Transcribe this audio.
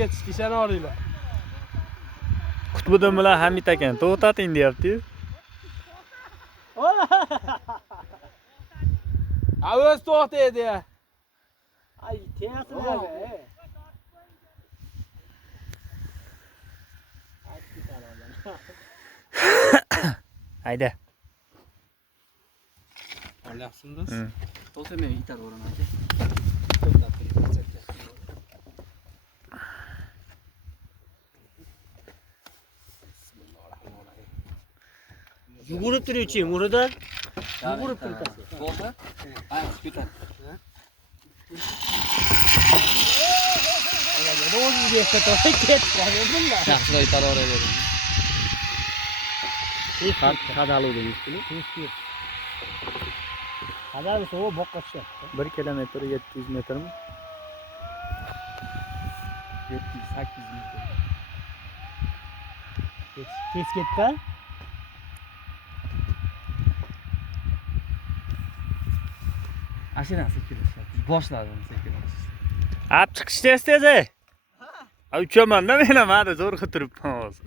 Yetishdi, ishona olinglar. Qutbiddin bilan Hamid akani to'xtating deyapti-yu. O'z to'xtaydi. Ay, tegasilar. Hayda. Olyapsizmi? To'xtamay itar o'ranachi. Yugurib turuvchi, Muridan. Yugurib turibdi. Bo'ldi? Ha, ketar. O'ziga ketdi. Yaxshi itar o'raveradi. Qadaluvdim. Qadal so'v boqqa tushyapti. 1 kilometr 700 metrmi? 700-800 metr. Tez ketdi. Ashina sekilashyapti. Boshladim sekilash. Ab chiqish tez-tez. Ha. Uchaman-da men ham hada zo'rg'a turibman hozir.